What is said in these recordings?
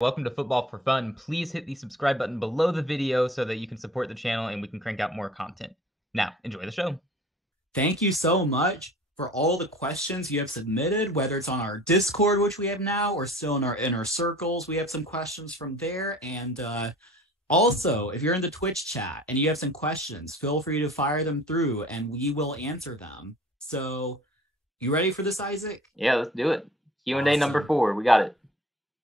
Welcome to Football for Fun. Please hit the subscribe button below the video so that you can support the channel and we can crank out more content. Now, enjoy the show. Thank you so much for all the questions you have submitted, whether it's on our Discord, which we have now, or still in our inner circles. We have some questions from there. And also, if you're in the Twitch chat and you have some questions, feel free to fire them through and we will answer them. So, you ready for this, Isaac? Yeah, let's do it. Q&A number 4. We got it.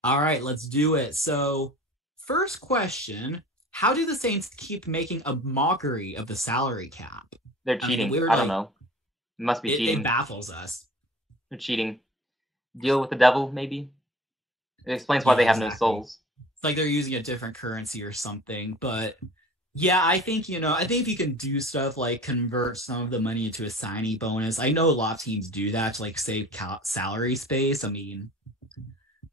All right, let's do it. So, first question, how do the Saints keep making a mockery of the salary cap? They're cheating. I don't know. It must be cheating. It baffles us. They're cheating. Deal with the devil, maybe? It explains why they have no souls. It's like they're using a different currency or something. But yeah, I think if you can do stuff like convert some of the money into a signing bonus, I know a lot of teams do that to like save salary space. I mean,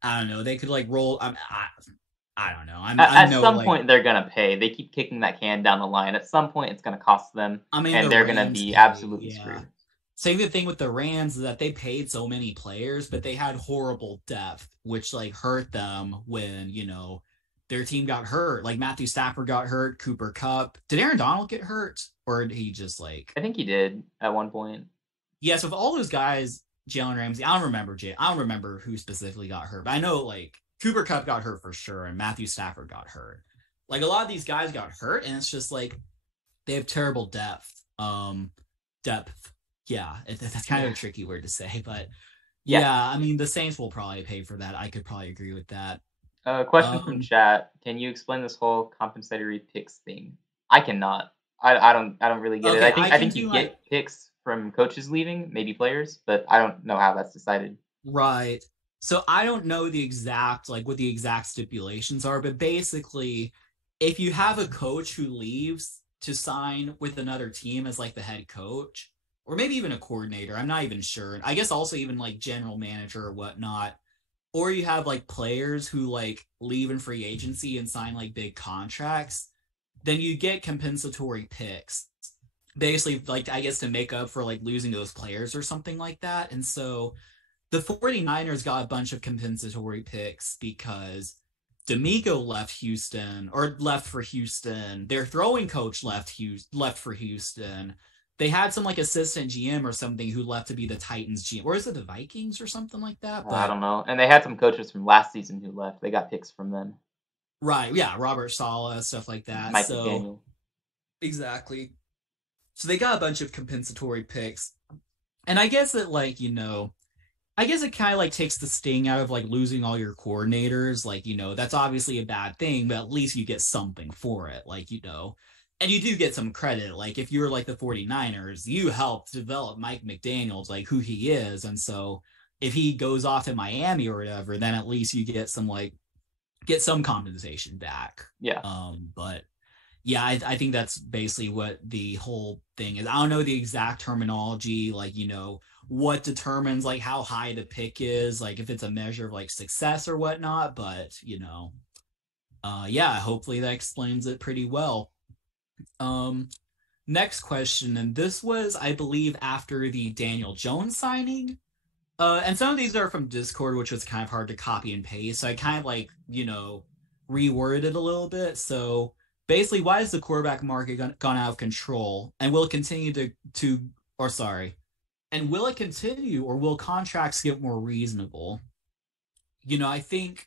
I don't know. They could like roll. I don't know. At some point, they're gonna pay. They keep kicking that can down the line. At some point, it's gonna cost them, and they're gonna be absolutely screwed. Same thing with the Rams is that they paid so many players, but they had horrible depth, which like hurt them when their team got hurt. Like Matthew Stafford got hurt, Cooper Kupp. Did Aaron Donald get hurt, or did he just like? I think he did at one point. Yeah, so with all those guys, Jalen Ramsey, I don't remember who specifically got hurt, but I know like Cooper Kupp got hurt for sure, and Matthew Stafford got hurt. Like a lot of these guys got hurt, and it's just like they have terrible depth. Yeah, that's kind of a tricky word to say, but yeah, I mean the Saints will probably pay for that. I could probably agree with that. Question from chat: can you explain this whole compensatory picks thing? I cannot. I don't really get it. I think you get picks from coaches leaving, maybe players, but I don't know how that's decided. Right. So I don't know the exact, like what the exact stipulations are, but basically if you have a coach who leaves to sign with another team as like the head coach, or maybe even a coordinator, I'm not even sure. I guess also even like general manager or whatnot, or you have like players who like leave in free agency and sign like big contracts, then you get compensatory picks. Basically, like, I guess to make up for like losing those players or something like that. And so the 49ers got a bunch of compensatory picks because D'Amico left for Houston. Their throwing coach left for Houston. They had some like assistant GM or something who left to be the Titans GM. Or is it the Vikings or something like that? But I don't know. And they had some coaches from last season who left. They got picks from them. Right. Yeah. Robert Saleh, stuff like that. Mike McDaniel. Exactly. So they got a bunch of compensatory picks. And I guess that like, I guess it kind of like takes the sting out of like losing all your coordinators. Like, that's obviously a bad thing, but at least you get something for it. Like, and you do get some credit. Like if you're like the 49ers, you helped develop Mike McDaniels, like who he is. And so if he goes off to Miami or whatever, then at least you get some compensation back. Yeah. But yeah, I think that's basically what the whole thing is. I don't know the exact terminology, like, what determines like how high the pick is, like if it's a measure of like success or whatnot, but yeah, hopefully that explains it pretty well. Next question, and this was, I believe, after the Daniel Jones signing. And some of these are from Discord, which was kind of hard to copy and paste. So I kind of like, reworded it a little bit. So basically, why has the quarterback market gone out of control? And will it continue and will it continue, or will contracts get more reasonable? I think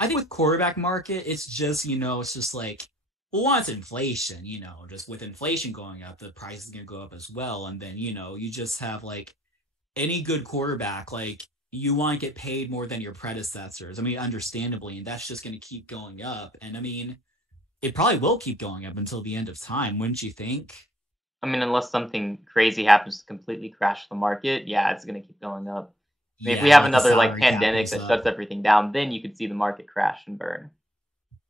with quarterback market, it's just, it's just like, well, once inflation, just with inflation going up, the price is going to go up as well. And then, you just have like any good quarterback, like you want to get paid more than your predecessors. I mean, understandably, and that's just going to keep going up. And I mean, it probably will keep going up until the end of time, wouldn't you think? I mean, unless something crazy happens to completely crash the market, yeah, it's going to keep going up. I mean, if we have another like pandemic that shuts everything down, then you could see the market crash and burn.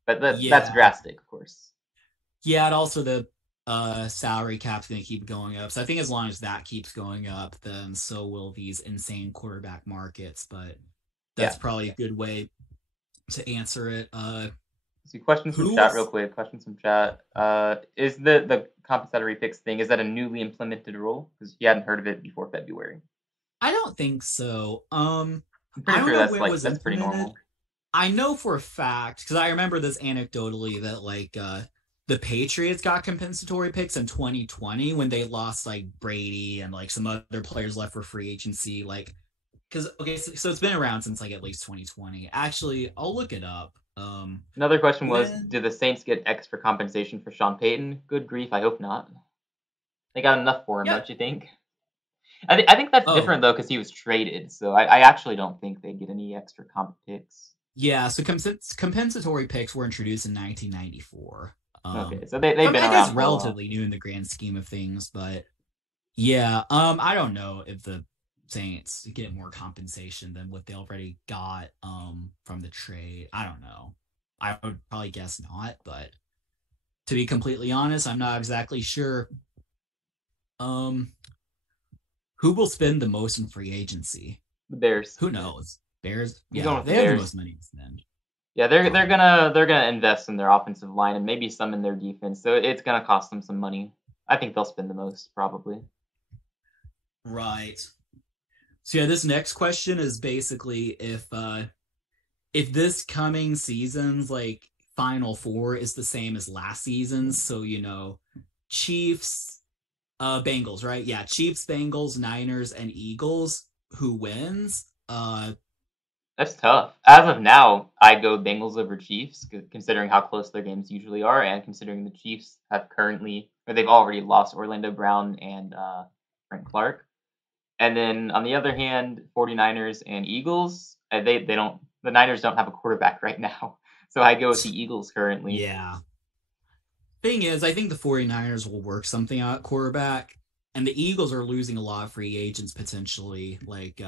But that's drastic, of course. Yeah, and also the salary cap's going to keep going up. So I think as long as that keeps going up, then so will these insane quarterback markets. But that's probably a good way to answer it. See, questions from chat real quick. Questions from chat. Is the compensatory picks thing, is that a newly implemented rule? Because you hadn't heard of it before February. I don't think so. I'm pretty sure that's pretty normal. I know for a fact, because I remember this anecdotally, that like the Patriots got compensatory picks in 2020 when they lost like Brady and like some other players left for free agency. Like, because okay, so it's been around since like at least 2020. Actually, I'll look it up. Another question was, When did the Saints get extra compensation for Sean Payton? Good grief, I hope not. They got enough for him, yeah. don't you think? I think that's Oh, different though because he was traded, so I actually don't think they get any extra comp picks. yeah. So compensatory picks were introduced in 1994. Okay, so they've been I guess around for a while. relatively new in the grand scheme of things, but yeah. I don't know if the Saints get more compensation than what they already got from the trade. I don't know. I would probably guess not, but to be completely honest, I'm not exactly sure. Um, who will spend the most in free agency? The Bears. Who knows? Bears. I'm going Yeah, with the they have the Bears. most money to spend. Yeah, they're gonna invest in their offensive line and maybe some in their defense. So it's gonna cost them some money. I think they'll spend the most probably. Right. So yeah, this next question is basically if this coming season's like final four is the same as last season's, so Chiefs, Bengals, right? Yeah, Chiefs, Bengals, Niners, and Eagles, who wins? That's tough. As of now, I go Bengals over Chiefs, considering how close their games usually are, and considering the Chiefs they've already lost Orlando Brown and Frank Clark. And then on the other hand, 49ers and Eagles, the Niners don't have a quarterback right now. So I go with the Eagles currently. Yeah. Thing is, I think the 49ers will work something out at quarterback, and the Eagles are losing a lot of free agents potentially. Like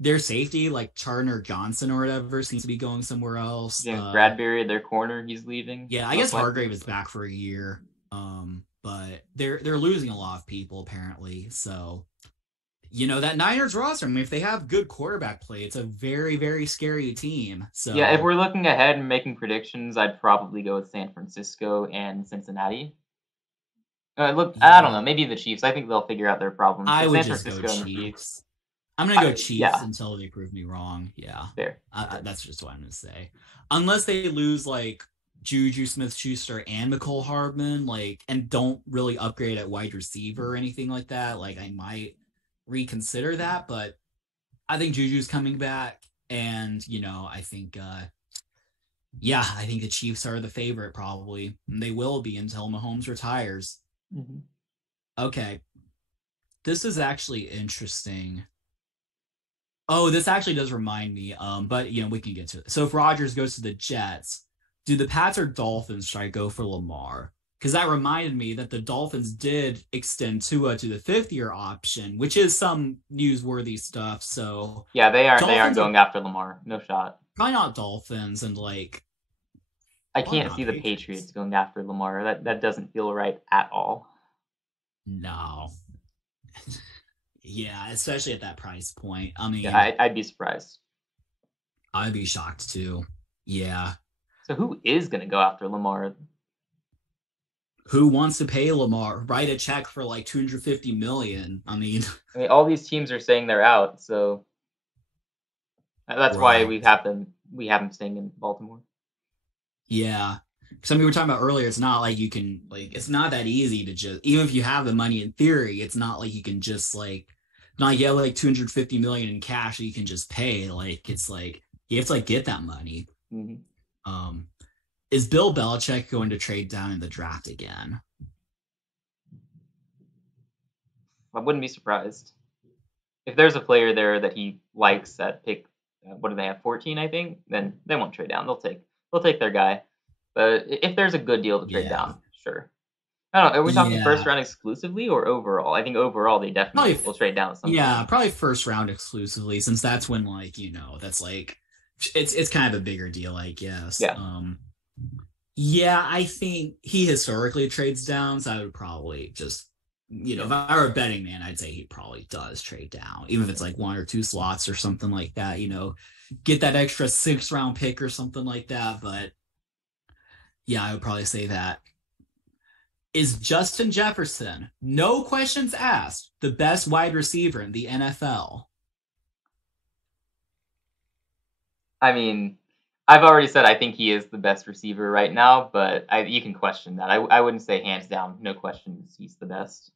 their safety, like Charner Johnson or whatever, seems to be going somewhere else. James Bradbury, their corner, he's leaving. Yeah, I guess Hargrave is back for a year. But they're losing a lot of people apparently. So that Niners roster, I mean, if they have good quarterback play, it's a very, very scary team. So yeah, if we're looking ahead and making predictions, I'd probably go with San Francisco and Cincinnati. I don't know, maybe the Chiefs. I think they'll figure out their problems. I would San just Francisco go and the Chiefs. Chiefs. I'm gonna go Chiefs Yeah. until they prove me wrong. Yeah, Fair. That's just what I'm gonna say. Unless they lose like Juju Smith-Schuster and McCole Hardman, like, and don't really upgrade at wide receiver or anything like that, like I might reconsider that. But I think Juju's coming back, and I think I think the Chiefs are the favorite probably, and they will be until Mahomes retires. Mm-hmm. Okay, this is actually interesting. Oh, this actually does remind me. But we can get to it. So if Rodgers goes to the Jets, do the Pats or Dolphins try to go for Lamar? Because that reminded me that the Dolphins did extend Tua to the fifth-year option, which is some newsworthy stuff. So yeah, they aren't going after Lamar. No shot. Probably not Dolphins, and like I can't see the Patriots going after Lamar. That doesn't feel right at all. No. Yeah, especially at that price point. I mean, yeah, I'd be surprised. I'd be shocked too. Yeah. So who is going to go after Lamar? Who wants to pay Lamar? Write a check for like $250 million. I mean, all these teams are saying they're out, so that's why we have them staying in Baltimore. Yeah. Because we were talking about earlier, it's not like you can, like, it's not that easy to just, even if you have the money in theory, it's not like you can just like, not get like $250 million in cash that you can just pay. Like, it's like, you have to like get that money. Mm-hmm. Is Bill Belichick going to trade down in the draft again? I wouldn't be surprised. If there's a player there that he likes at pick, what do they have, 14, I think, then they won't trade down. They'll take their guy. But if there's a good deal to trade down, sure. I don't know. Are we talking first round exclusively or overall? I think overall they definitely will trade down at some point. Probably first round exclusively, since that's when like, that's like it's kind of a bigger deal, I guess. Yeah. I think he historically trades down, so I would probably just if I were a betting man, I'd say he probably does trade down, even if it's like one or two slots or something like that, get that extra 6th round pick or something like that. But yeah, I would probably say that. Is Justin Jefferson, no questions asked, the best wide receiver in the NFL? I mean, I've already said I think he is the best receiver right now, but you can question that. I wouldn't say hands down, no questions, he's the best.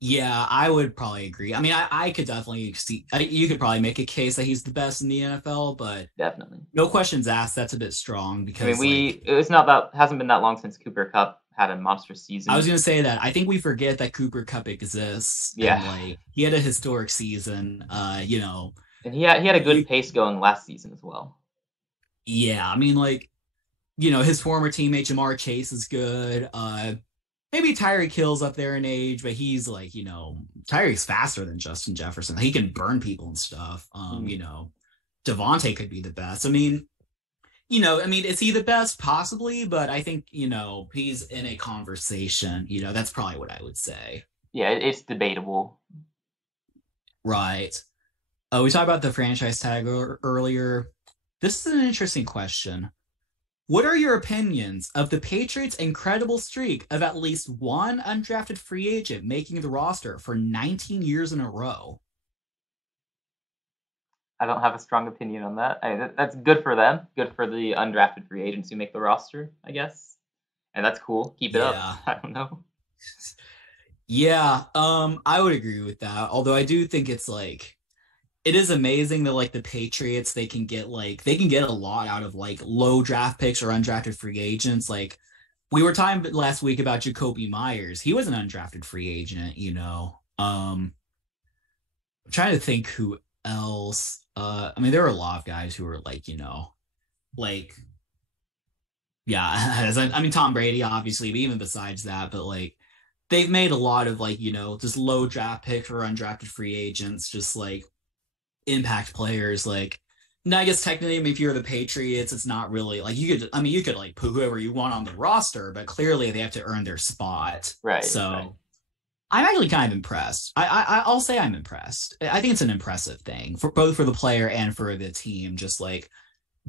Yeah, I would probably agree. I mean, I could definitely see you could probably make a case that he's the best in the NFL, but definitely no questions asked. That's a bit strong because hasn't been that long since Cooper Kupp had a monstrous season. I was gonna say that I think we forget that Cooper Kupp exists. Yeah, and like he had a historic season. And he had a good pace going last season as well. Yeah, I mean, like, his former teammate Jamar Chase is good. Maybe Tyreek Hill's up there in age, but he's like, Tyreek's faster than Justin Jefferson. He can burn people and stuff. Devontae could be the best. I mean, is he the best? Possibly, but I think, he's in a conversation. That's probably what I would say. Yeah, it's debatable. Right. We talked about the franchise tag earlier. This is an interesting question. What are your opinions of the Patriots' incredible streak of at least one undrafted free agent making the roster for 19 years in a row? I don't have a strong opinion on that. That's good for them. Good for the undrafted free agents who make the roster, I guess. And that's cool. Keep it up. I don't know. Yeah, I would agree with that. Although I do think it's like it is amazing that like the Patriots they can get a lot out of like low draft picks or undrafted free agents. Like we were talking last week about Jacoby Myers. He was an undrafted free agent, I'm trying to think who else. I mean, there are a lot of guys who are like, yeah, I mean Tom Brady, obviously, but even besides that, but like they've made a lot of like, just low draft picks or undrafted free agents, just like impact players. Like, now I guess technically, I mean, if you're the Patriots, it's not really like you could like put whoever you want on the roster, but clearly they have to earn their spot. Right. So right. I'm actually kind of impressed. I'll say I'm impressed. I think it's an impressive thing for both for the player and for the team, just like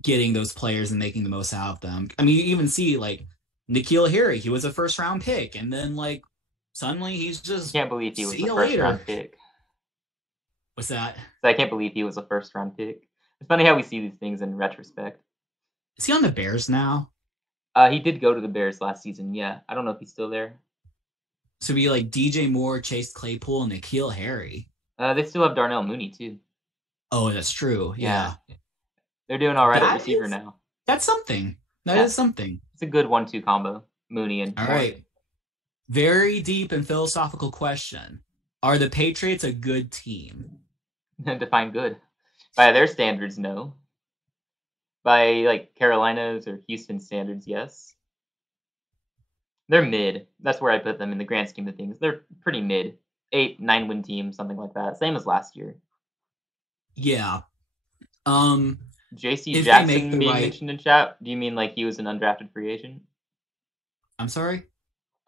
getting those players and making the most out of them. I mean, you even see like N'Keal Harry, he was a first round pick, and then like suddenly he's just can't believe he was a first round pick. What's that? I can't believe he was a first round pick. It's funny how we see these things in retrospect. Is he on the Bears now? He did go to the Bears last season. Yeah, I don't know if he's still there. So be like DJ Moore, Chase Claypool, and N'Keal Harry. They still have Darnell Mooney too. Oh, that's true. Yeah. They're doing all right at receiver now. That's something. That is something. It's a good 1-2 combo. Mooney and all Moore. Right. Very deep and philosophical question. Are the Patriots a good team? Define good. By their standards, no. By like Carolina's or Houston standards, yes. They're mid. That's where I put them in the grand scheme of things. They're pretty mid. 8-9 win team, something like that. Same as last year. Yeah. JC Jackson being mentioned in chat. Do you mean like he was an undrafted free agent? I'm sorry?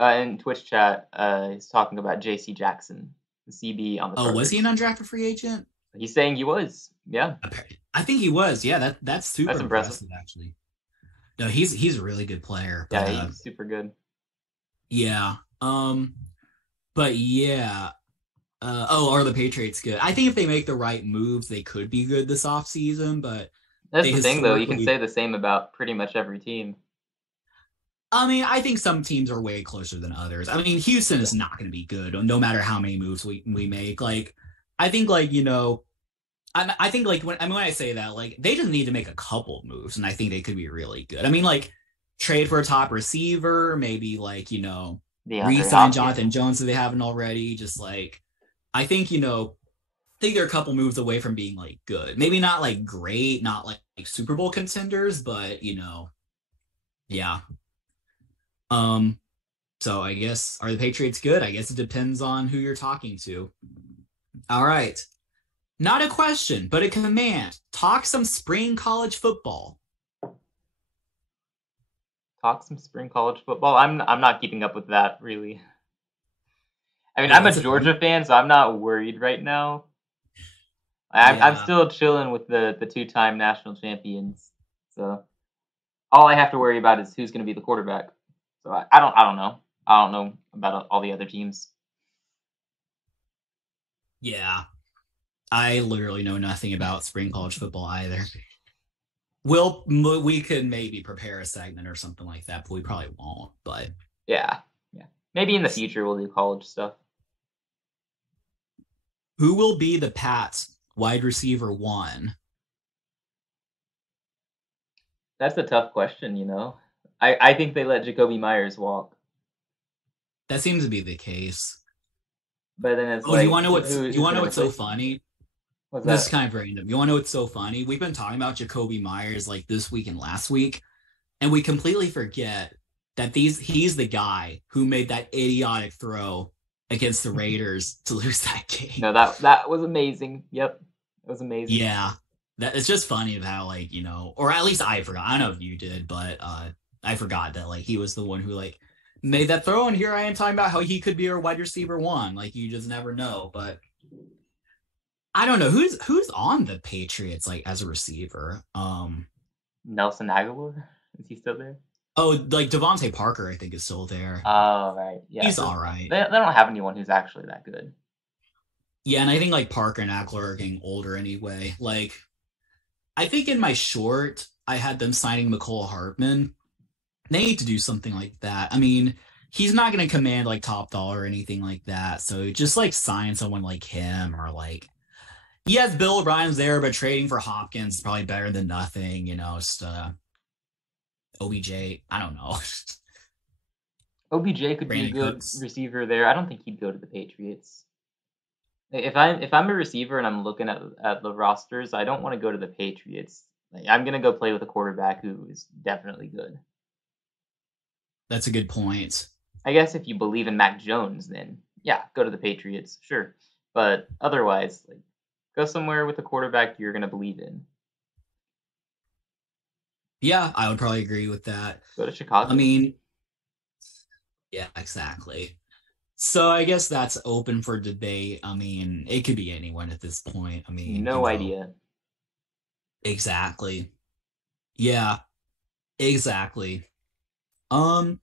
In Twitch chat, he's talking about JC Jackson, the CB on the Chargers. Was he an undrafted free agent? He's saying he was. Yeah. I think he was. Yeah, that's super impressive actually. No, he's a really good player. But, yeah, he's super good. Yeah. But yeah. Are the Patriots good? I think if they make the right moves, they could be good this offseason, but that's the thing though, you can say the same about pretty much every team. I mean, I think some teams are way closer than others. I mean, Houston is not going to be good no matter how many moves we make. Like, I think like, I think like when I say that, like they just need to make a couple of moves and I think they could be really good. I mean, like trade for a top receiver, maybe like, re-sign Jonathan Jones if they haven't already. Just like, I think, I think they're a couple moves away from being like good. Maybe not like great, not like Super Bowl contenders, but yeah. So I guess, are the Patriots good? I guess it depends on who you're talking to. All right. Not a question, but a command. Talk some spring college football. Talk some spring college football? I'm not keeping up with that, really. I mean, I'm a Georgia fan, so I'm not worried right now. I'm still chilling with the 2-time national champions. So all I have to worry about is who's going to be the quarterback. So I don't know. I don't know about all the other teams. Yeah. I literally know nothing about spring college football either. We could maybe prepare a segment or something like that, but we probably won't. But yeah. Maybe in the future we'll do college stuff. Who will be the Pats wide receiver 1? That's a tough question, I think they let Jacoby Myers walk. That seems to be the case. But then it's do you want to know what's so funny? What's this that? is kind of random. You want to know what's so funny? We've been talking about Jacoby Myers like this week and last week, and we completely forget that he's the guy who made that idiotic throw against the Raiders to lose that game. No, that was amazing. Yep. It was amazing. Yeah. It's just funny of how, like, or at least I forgot. I don't know if you did, but I forgot that, like, he was the one who, like, made that throw, and here I am talking about how he could be our wide receiver 1. Like, you just never know. But I don't know who's on the Patriots, like, as a receiver. Nelson Aguilar, is he still there? Oh, like Devontae Parker, I think, is still there. Oh, right. Yeah, he's all right. They don't have anyone who's actually that good. Yeah, and I think like Parker and Aguilar are getting older anyway. Like, I think in my short, I had them signing McCole Hartman. They need to do something like that. I mean, he's not going to command like top dollar or anything like that. So just like sign someone like him, or like, yes, Bill O'Brien's there, but trading for Hopkins is probably better than nothing, just OBJ. I don't know. OBJ could be a good receiver there. I don't think he'd go to the Patriots. If I'm a receiver and I'm looking at the rosters, I don't want to go to the Patriots. Like, I'm gonna go play with a quarterback who is definitely good. That's a good point. I guess if you believe in Mac Jones, then yeah, go to the Patriots, sure. But otherwise, like, go somewhere with a quarterback you're gonna believe in. Yeah, I would probably agree with that. Go to Chicago. I mean, yeah, exactly. So I guess that's open for debate. I mean, it could be anyone at this point. I mean, no idea. Exactly. Yeah, exactly. How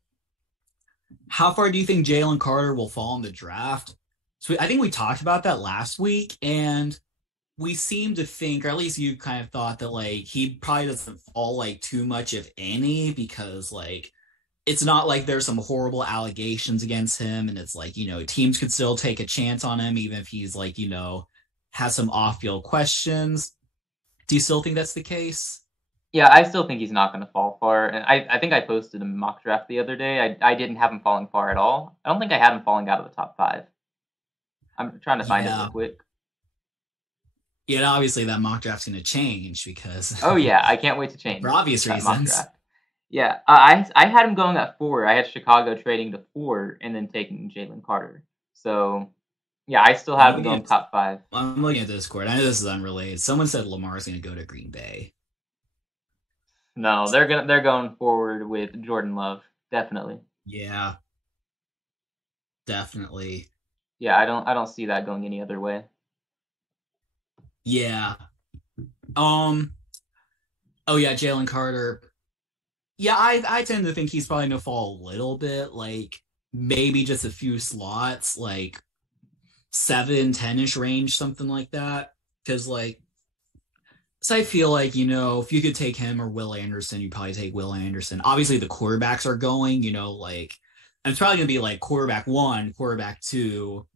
far do you think Jalen Carter will fall in the draft? So I think we talked about that last week, and we seem to think, or at least you kind of thought, that like he probably doesn't fall like too much, if any, because like it's not like there's some horrible allegations against him, and it's like, teams could still take a chance on him even if he's like, has some off-field questions. Do you still think that's the case? Yeah, I still think he's not going to fall far. And I think I posted a mock draft the other day. I didn't have him falling far at all. I don't think I had him falling out of the top 5. I'm trying to find it real quick. Yeah, obviously that mock draft's going to change because... Oh, yeah, I can't wait to change. For obvious reasons. Yeah, I had him going at 4. I had Chicago trading to 4 and then taking Jalen Carter. So, yeah, I still have him going top 5. I'm looking at Discord. I know this is unrelated. Someone said Lamar's going to go to Green Bay. No, they're going forward with Jordan Love, definitely. Yeah, definitely. Yeah, I don't see that going any other way. Yeah. Oh yeah, Jalen Carter. Yeah, I tend to think he's probably gonna fall a little bit, like maybe just a few slots, like 7-10-ish range, something like that. Because like, so I feel like, if you could take him or Will Anderson, you'd probably take Will Anderson. Obviously, the quarterbacks are going, like, and it's probably going to be like quarterback 1, quarterback 2,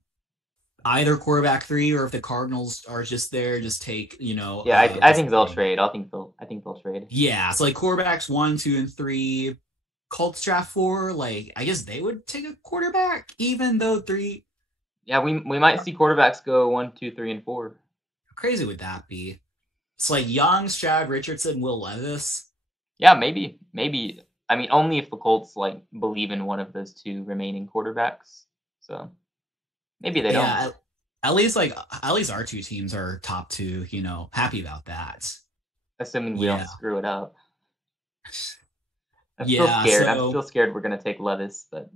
either quarterback 3, or if the Cardinals are just there, just take, Yeah, I think they'll trade. I think they'll trade. Yeah, so like quarterbacks 1, 2, and 3, Colts draft 4, like, I guess they would take a quarterback, even though 3. Yeah, we might see quarterbacks go 1, 2, 3, and 4. How crazy would that be? It's like Young, Stroud, Richardson, Will Levis. Yeah, maybe. I mean, only if the Colts like believe in one of those 2 remaining quarterbacks. So maybe they don't. Yeah, at least our 2 teams are top 2. Happy about that. Assuming we don't screw it up. I'm still scared we're gonna take Levis, but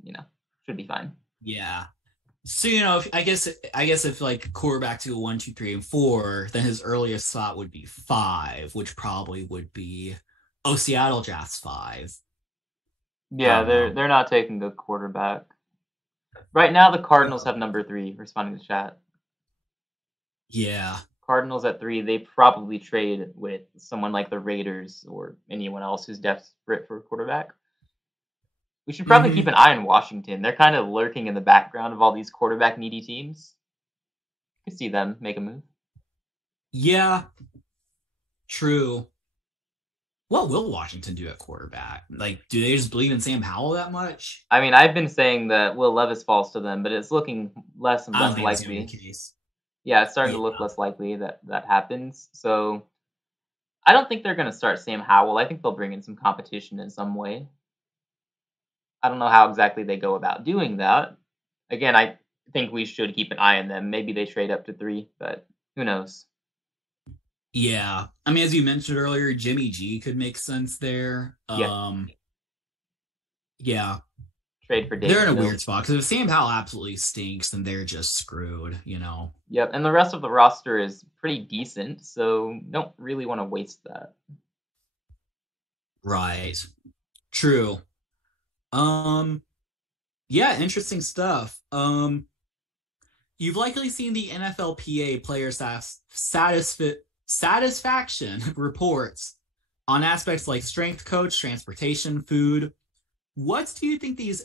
should be fine. Yeah. So I guess if like quarterback to 1, 2, 3, and 4, then his earliest slot would be 5, which probably would be Seattle drafts 5. Yeah, they're not taking the quarterback right now. The Cardinals have number 3. Responding to chat. Yeah, Cardinals at 3, they probably trade with someone like the Raiders or anyone else who's desperate for a quarterback. We should probably keep an eye on Washington. They're kind of lurking in the background of all these quarterback needy teams. You could see them make a move. Yeah, true. What will Washington do at quarterback? Like, do they just believe in Sam Howell that much? I mean, I've been saying that Will Levis falls to them, but it's looking less and less likely. That's the case. Yeah, it's starting to look less likely that happens. So I don't think they're going to start Sam Howell. I think they'll bring in some competition in some way. I don't know how exactly they go about doing that. Again, I think we should keep an eye on them. Maybe they trade up to 3, but who knows? Yeah. I mean, as you mentioned earlier, Jimmy G could make sense there. Yeah. Trade for David. They're in a weird spot because if Sam Howell absolutely stinks, then they're just screwed, Yep, and the rest of the roster is pretty decent, so don't really want to waste that. Right. True. Yeah, interesting stuff. You've likely seen the NFLPA player satisfaction reports on aspects like strength coach, transportation, food. What do you think about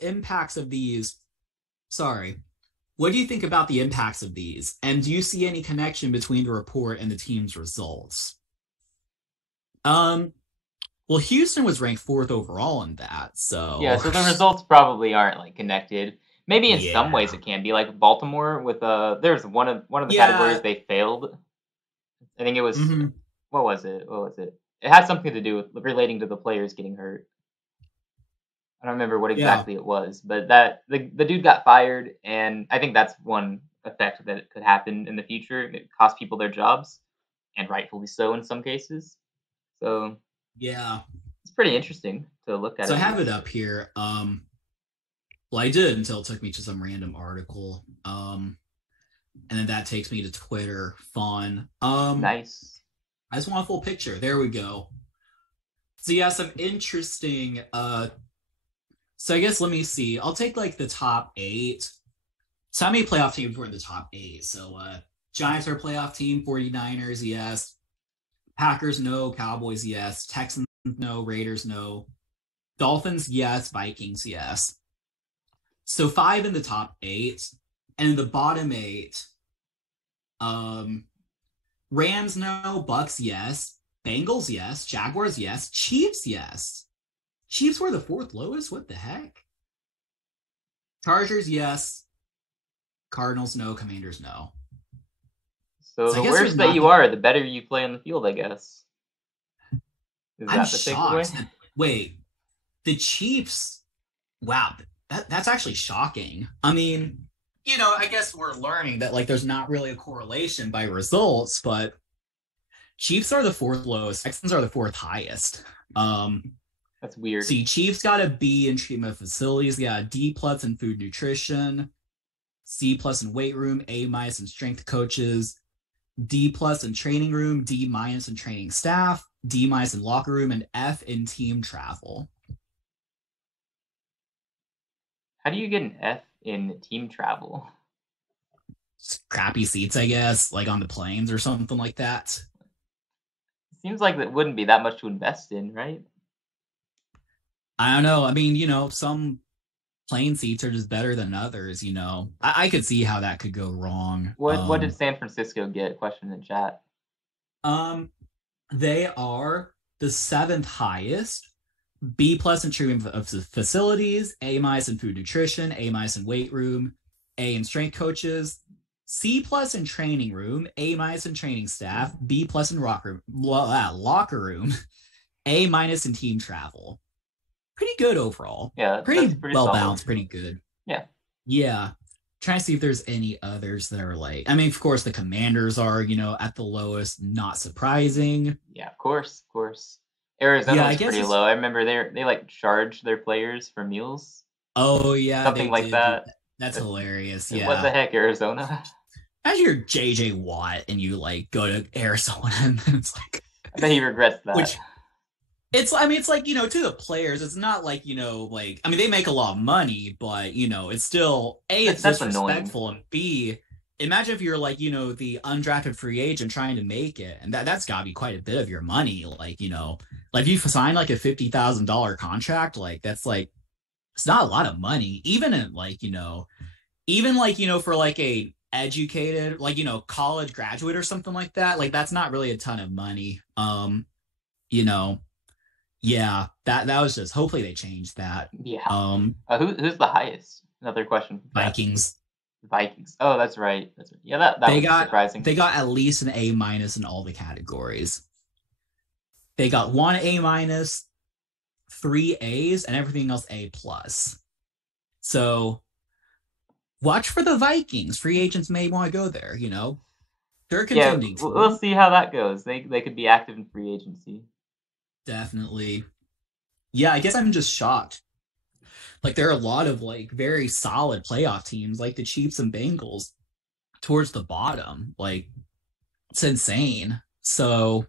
the impacts of these? And do you see any connection between the report and the team's results? Well, Houston was ranked 4th overall in that, so... Yeah, so the results probably aren't, connected. Maybe in some ways it can be, like Baltimore with, there's one of the categories they failed. I think it was, what was it? It had something to do with relating to the players getting hurt. I don't remember what exactly it was, but that the dude got fired, and I think that's one effect that could happen in the future. It cost people their jobs, and rightfully so in some cases. So yeah, it's pretty interesting to look at. So I have it up here. Well, I did until it took me to some random article. And then that takes me to Twitter. Fun. Nice. I just want a full picture. There we go. So yeah, some interesting. So I guess let me see. I'll take the top 8. So how many playoff teams were in the top 8? So Giants are a playoff team. 49ers, yes. Packers, no. Cowboys, yes. Texans, no. Raiders, no. Dolphins, yes. Vikings, yes. So 5 in the top 8. And in the bottom 8, Rams, no. Bucks, yes. Bengals, yes. Jaguars, yes. Chiefs, yes. Chiefs were the 4th lowest? What the heck? Chargers, yes. Cardinals, no. Commanders, no. So the worse that you are, the better you play on the field, I guess. Is I'm shocked. Wait, the Chiefs, wow, that's actually shocking. I mean, I guess we're learning that there's not really a correlation by results, but Chiefs are the 4th lowest. Texans are the 4th highest. That's weird. See, Chiefs got a B in treatment facilities. They got a D+ in food nutrition, C+ in weight room, A- in strength coaches, D+ in training room, D- in training staff, D- in locker room, and F in team travel. How do you get an F in team travel? Crappy seats, I guess, on the planes or something like that. Seems like that wouldn't be that much to invest in, right? I don't know. I mean, some plane seats are just better than others, I could see how that could go wrong. What did San Francisco get? Question in chat. They are the 7th highest. B+ in treatment of facilities, A- in food nutrition, A- in weight room, A in strength coaches, C+ in training room, A- in training staff, B+ in locker room, A- in team travel. Pretty good overall. Yeah, pretty well solid. balanced, pretty good. Yeah. Trying to see if there's any others that are I mean, of course, the Commanders are, at the lowest, not surprising. Yeah, of course. Arizona was pretty low. I remember they charge their players for meals. Oh yeah, something like that. That's hilarious. Yeah. What the heck, Arizona? As you're JJ Watt and you go to Arizona and then it's I bet he regrets that. It's to the players, it's not I mean, they make a lot of money, but it's still A, it's disrespectful, and B, imagine if you're like, the undrafted free agent trying to make it, and that's got to be quite a bit of your money. Like, like if you sign like a $50,000 contract, like that's like it's not a lot of money, even in like, even like, for like a educated, like, college graduate or something like that. Like that's not really a ton of money. You know, yeah, that was just hopefully they change that. Yeah. Who's the highest? Another question. Vikings. Vikings. Oh, that's right. That's right. Yeah, that was surprising. They got at least an A- in all the categories. They got 1 A-, 3 A's, and everything else A+. So watch for the Vikings. Free agents may want to go there, They're a contending team. We'll see how that goes. They could be active in free agency. Definitely. Yeah, I guess I'm just shocked. Like there are a lot of like very solid playoff teams like the Chiefs and Bengals towards the bottom. Like it's insane. So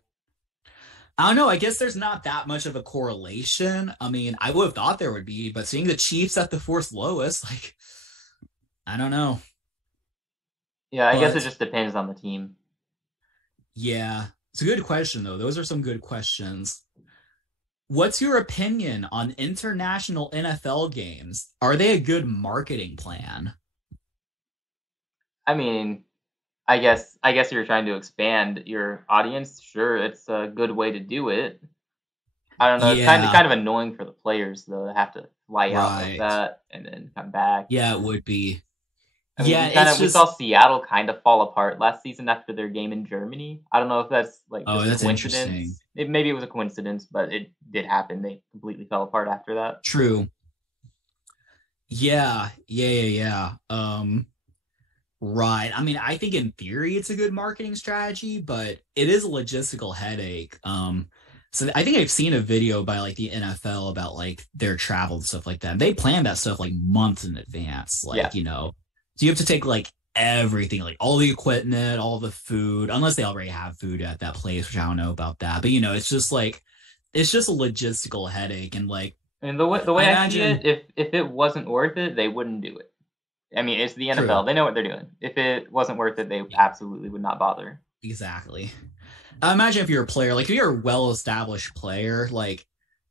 I don't know. I guess there's not that much of a correlation. I mean, I would have thought there would be, but seeing the Chiefs at the fourth lowest, like, I don't know. Yeah, I guess it just depends on the team. Yeah, it's a good question, though. Those are some good questions. What's your opinion on international NFL games? Are they a good marketing plan? I mean, I guess you're trying to expand your audience. Sure, it's a good way to do it. I don't know. Yeah. It's kind of annoying for the players though to have to fly out like that and then come back. Yeah, it would be. I mean, we saw Seattle kind of fall apart last season after their game in Germany. I don't know if that's like just a coincidence. Maybe it was a coincidence, but it did happen. They completely fell apart after that. True. Yeah. Right. I mean, I think in theory it's a good marketing strategy, but it is a logistical headache. So I think I've seen a video by like the NFL about like their travel and stuff like that. They plan that stuff like months in advance. Like, so you have to take like everything, like all the equipment, all the food, unless they already have food at that place, which I don't know about that. But it's just like it's just a logistical headache. And like, and the way I see it, if it wasn't worth it, they wouldn't do it. I mean, it's the NFL. True. They know what they're doing. If it wasn't worth it, they absolutely would not bother. Exactly. Imagine if you're a player, like if you're a well-established player, like,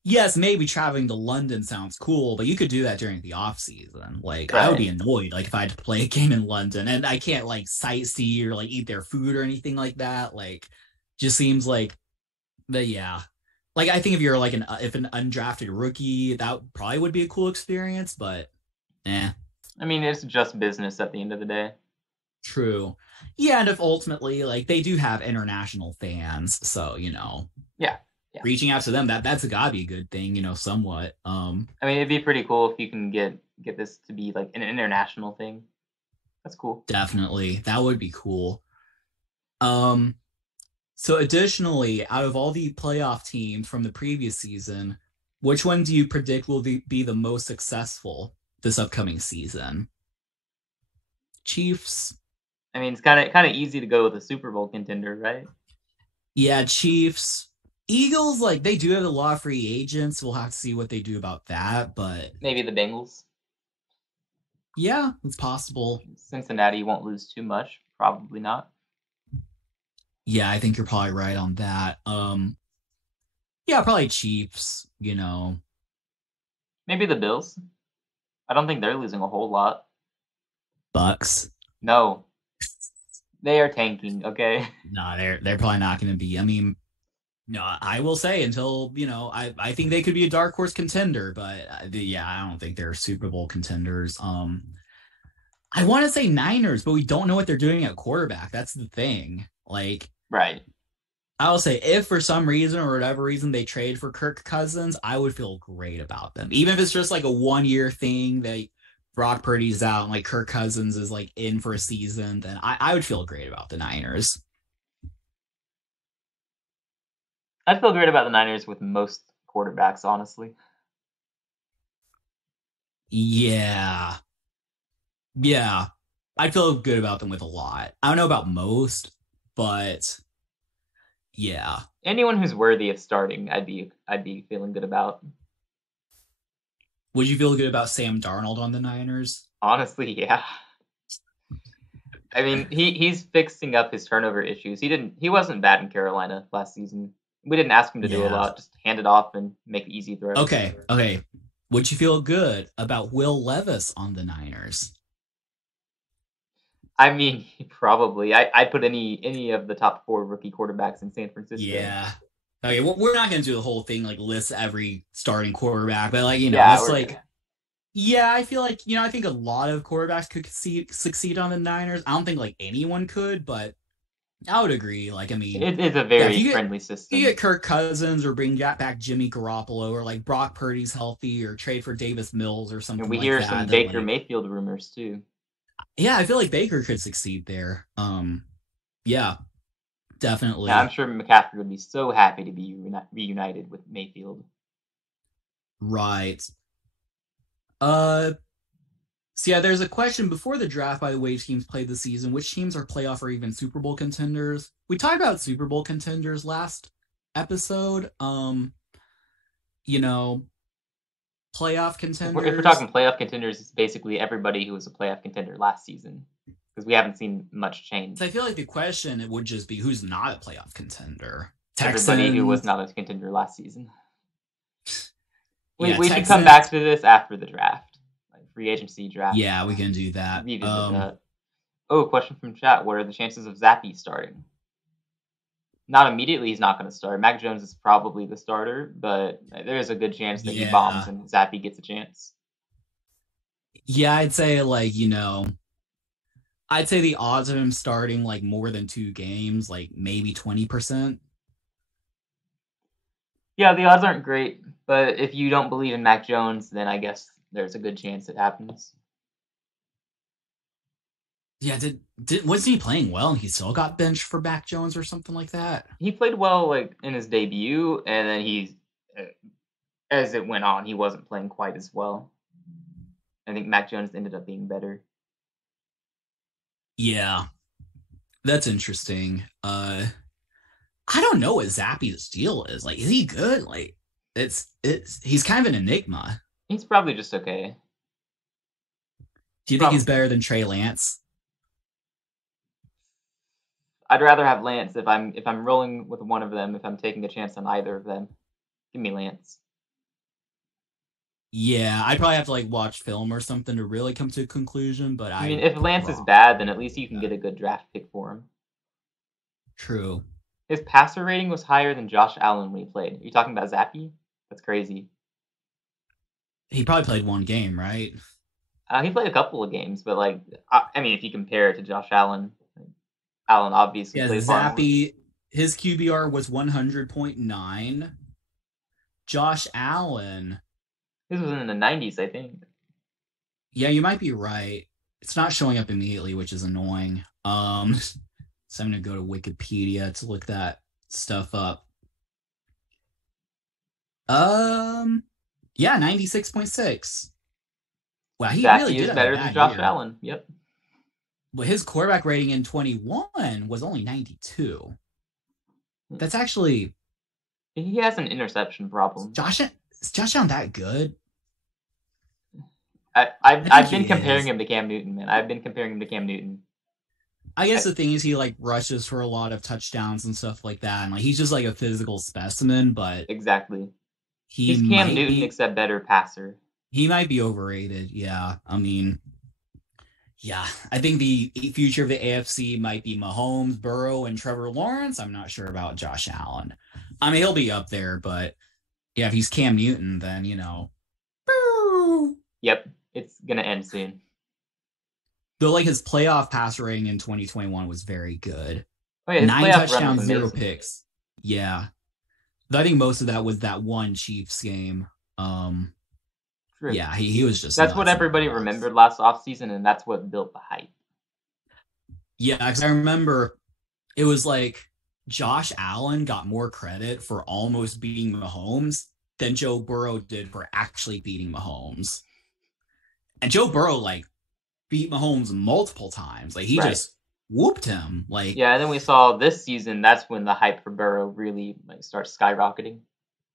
yes, maybe traveling to London sounds cool, but you could do that during the off season. Like, right. I would be annoyed, like, if I had to play a game in London and I can't, like, sightsee or, like, eat their food or anything like that. Like, just seems like, but yeah. Like, I think if you're, like, if an undrafted rookie, that probably would be a cool experience, but, I mean, it's just business at the end of the day. True. Yeah, and if ultimately, like, they do have international fans, so, Yeah. Reaching out to them, that's gotta be a good thing, somewhat. I mean, it'd be pretty cool if you can get this to be like an international thing. That's cool. Definitely. That would be cool. So additionally, out of all the playoff teams from the previous season, which one do you predict will be the most successful this upcoming season? Chiefs. I mean, it's kind of easy to go with a Super Bowl contender, right? Yeah, Chiefs. Eagles, like, they do have a lot of free agents. We'll have to see what they do about that, but... Maybe the Bengals. Yeah, it's possible. Cincinnati won't lose too much. Probably not. Yeah, I think you're probably right on that. Yeah, probably Chiefs, Maybe the Bills. I don't think they're losing a whole lot. Bucks. No. They are tanking, okay? No, they're probably not going to be. I mean, no, I will say until, I think they could be a dark horse contender, but I don't think they're Super Bowl contenders. I want to say Niners, but we don't know what they're doing at quarterback. That's the thing. Like, right. I'll say if for some reason or whatever reason they trade for Kirk Cousins, I would feel great about them. Even if it's just like a 1-year thing that Brock Purdy's out and like Kirk Cousins is like in for a season, then I would feel great about the Niners. I'd feel great about the Niners with most quarterbacks, honestly. Yeah. I'd feel good about them with a lot. I don't know about most, but yeah. Anyone who's worthy of starting, I'd be feeling good about. Would you feel good about Sam Darnold on the Niners? Honestly, yeah. I mean, he's fixing up his turnover issues. He wasn't bad in Carolina last season. We didn't ask him to do a lot. Just hand it off and make easy throws. Okay. Would you feel good about Will Levis on the Niners? I mean, probably. I'd put any of the top 4 rookie quarterbacks in San Francisco. Yeah. Okay, well, we're not gonna do the whole thing like list every starting quarterback, but like it's like. Yeah, I feel like, I think a lot of quarterbacks could succeed on the Niners. I don't think like anyone could, but I would agree. Like, I mean, it's a very friendly system. You get Kirk Cousins or bring back Jimmy Garoppolo or like Brock Purdy's healthy or trade for Davis Mills or something. And we hear some Baker Mayfield rumors too. Yeah, I feel like Baker could succeed there. Yeah, definitely. Yeah, I'm sure McCaffrey would be so happy to be reunited with Mayfield. Right. So yeah, there's a question before the draft, by the way, teams played the season. Which teams are playoff or even Super Bowl contenders? We talked about Super Bowl contenders last episode. Playoff contenders. If we're talking playoff contenders, it's basically everybody who was a playoff contender last season, because we haven't seen much change. So I feel like the question, it would just be who's not a playoff contender. Everybody who was not a contender last season. We should come back to this after the draft, like free agency draft. Yeah, we can do that. Question from chat: what are the chances of Zappe starting? Not immediately. He's not going to start. Mac Jones is probably the starter, but there is a good chance that he bombs and Zappe gets a chance. Yeah, I'd say I'd say the odds of him starting like more than 2 games, like maybe 20%. Yeah, the odds aren't great, but if you don't believe in Mac Jones, then I guess there's a good chance it happens. Yeah, wasn't he playing well and he still got benched for Mac Jones or something like that? He played well like in his debut, and then as it went on, he wasn't playing quite as well. I think Mac Jones ended up being better. Yeah, that's interesting. I don't know what Zappe's deal is. Like, is he good? Like, he's kind of an enigma. He's probably just okay. Do you think he's better than Trey Lance? I'd rather have Lance if I'm rolling with one of them. If I'm taking a chance on either of them, give me Lance. Yeah, I'd probably have to like watch film or something to really come to a conclusion. But I mean, if Lance is bad, then at least you can get a good draft pick for him. True. His passer rating was higher than Josh Allen when he played. Are you talking about Zappe? That's crazy. He probably played 1 game, right? He played a couple of games, but like, I mean, if you compare it to Josh Allen, Allen obviously played Zappe, his QBR was 100.9. Josh Allen. This was in the 90s, I think. Yeah, you might be right. It's not showing up immediately, which is annoying. So I'm going to go to Wikipedia to look that stuff up. Yeah, 96.6. Wow, he really did better than Josh Allen. Yep. But his quarterback rating in 21 was only 92. That's actually... He has an interception problem. Is Josh Allen that good? I've been comparing him to Cam Newton, man. I've been comparing him to Cam Newton. I guess the thing is he like rushes for a lot of touchdowns and stuff like that, and like he's just like a physical specimen. But exactly, he's Cam Newton except better passer. He might be overrated. Yeah, I mean, yeah, I think the future of the AFC might be Mahomes, Burrow, and Trevor Lawrence. I'm not sure about Josh Allen. I mean, he'll be up there, but yeah, if he's Cam Newton, then Yep, it's gonna end soon. Though, like, his playoff pass rating in 2021 was very good. Oh, yeah, 9 touchdowns, 0 picks. Yeah. But I think most of that was that one Chiefs game. True. Yeah, he was just... That's what everybody remembered last offseason, and that's what built the hype. Yeah, because I remember it was like Josh Allen got more credit for almost beating Mahomes than Joe Burrow did for actually beating Mahomes. And Joe Burrow, like, beat Mahomes multiple times. Like, he just whooped him. Like, yeah, and then we saw this season, that's when the hype for Burrow really like starts skyrocketing.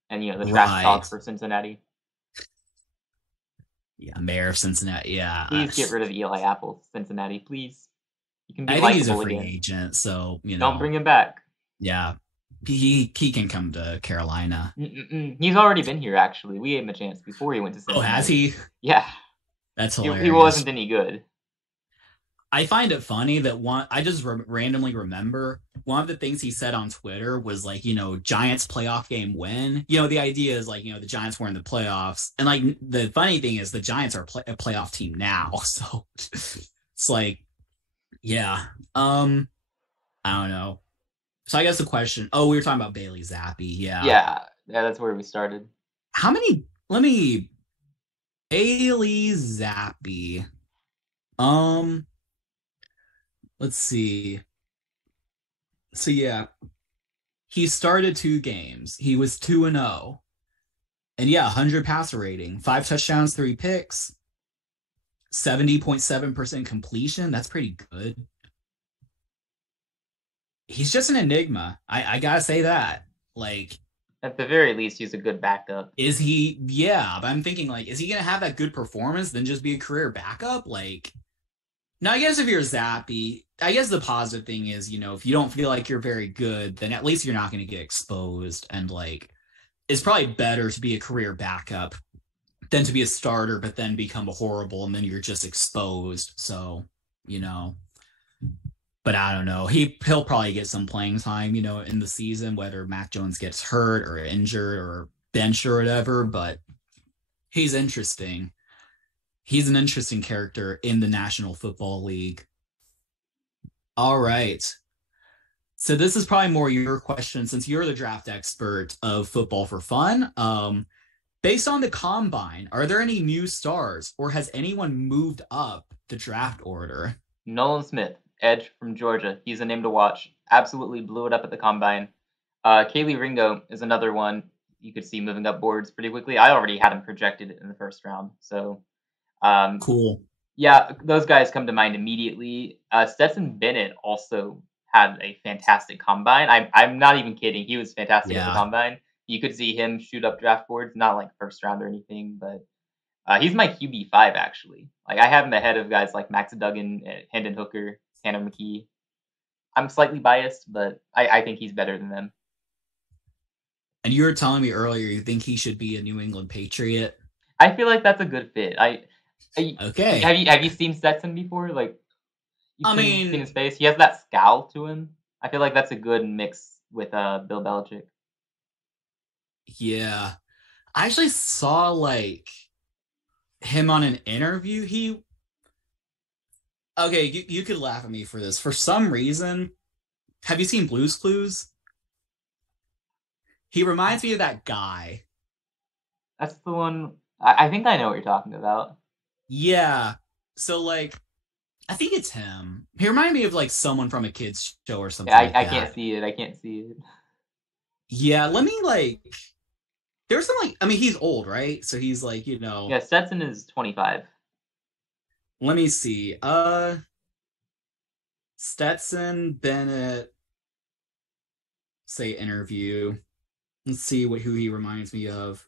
And the draft talk for Cincinnati. Yeah, mayor of Cincinnati. Yeah. Please get rid of Eli Apple, Cincinnati, please. He can be I think he's a likable free again. agent, so Don't bring him back. Yeah, he can come to Carolina. He's already been here. Actually, we gave him a chance before he went to Cincinnati. Oh, has he? Yeah, That's hilarious. He wasn't any good. I find it funny that I just randomly remember one of the things he said on Twitter was like, Giants playoff game win. The idea is like, the Giants were in the playoffs. And like the funny thing is the Giants are a playoff team now. So it's like, yeah. I don't know. So I guess the question, we were talking about Bailey Zappe. Yeah, that's where we started. Bailey Zappe. Let's see. So yeah, he started 2 games. He was 2-0. And yeah, 100 passer rating, 5 touchdowns, 3 picks, 70.7% completion. That's pretty good. He's just an enigma. I gotta say that. Like, at the very least, he's a good backup. Is he? Yeah, but I'm thinking like, is he gonna have that good performance then just be a career backup? Like, now I guess if you're Zappe, I guess the positive thing is, if you don't feel like you're very good, then at least you're not going to get exposed. And like, it's probably better to be a career backup than to be a starter, but then become a horrible and then you're just exposed. So, but I don't know. He'll probably get some playing time, in the season, whether Mac Jones gets hurt or injured or benched or whatever. But he's interesting. He's an interesting character in the National Football League. All right. So this is probably more your question since you're the draft expert of Football for Fun. Based on the combine, are there any new stars or has anyone moved up the draft order? Nolan Smith, edge from Georgia. He's a name to watch. Absolutely blew it up at the combine. Kaylee Ringo is another one you could see moving up boards pretty quickly. I already had him projected in the first round. So cool. Yeah, those guys come to mind immediately. Stetson Bennett also had a fantastic combine. I'm not even kidding. He was fantastic at the combine. You could see him shoot up draft boards, not like first round or anything, but he's my QB5 actually. Like I have him ahead of guys like Max Duggan, Hendon Hooker, Tanner McKee. I'm slightly biased, but I think he's better than them. And you were telling me earlier you think he should be a New England Patriot. I feel like that's a good fit. Okay. Have you seen Stetson before? Like, seen his face. He has that scowl to him. I feel like that's a good mix with Bill Belichick. Yeah, I actually saw like him on an interview. Okay, you could laugh at me for this. For some reason, have you seen Blue's Clues? He reminds me of that guy. That's the one. I think I know what you're talking about. Yeah. So like, I think it's him. He reminded me of like someone from a kid's show or something. Yeah, I can't see it. I can't see it. Yeah, let me like. There's some like. I mean, he's old, right? So he's like, Yeah, Stetson is 25. Let me see. Stetson Bennett. Say interview. Let's see who he reminds me of.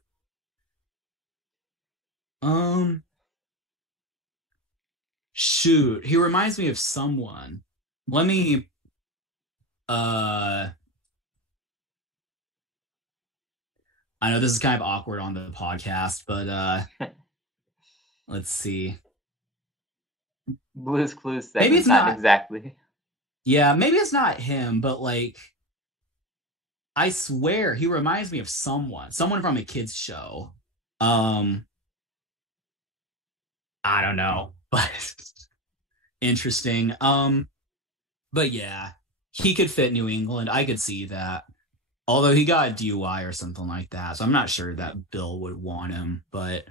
Shoot, he reminds me of someone. Let me I know this is kind of awkward on the podcast, but let's see. Blue's Clues. Maybe it's not exactly. Yeah, maybe it's not him, but like I swear he reminds me of someone from a kid's show. I don't know, but interesting. But yeah, he could fit New England. I could see that. Although he got a DUI or something like that, so I'm not sure that Bill would want him. But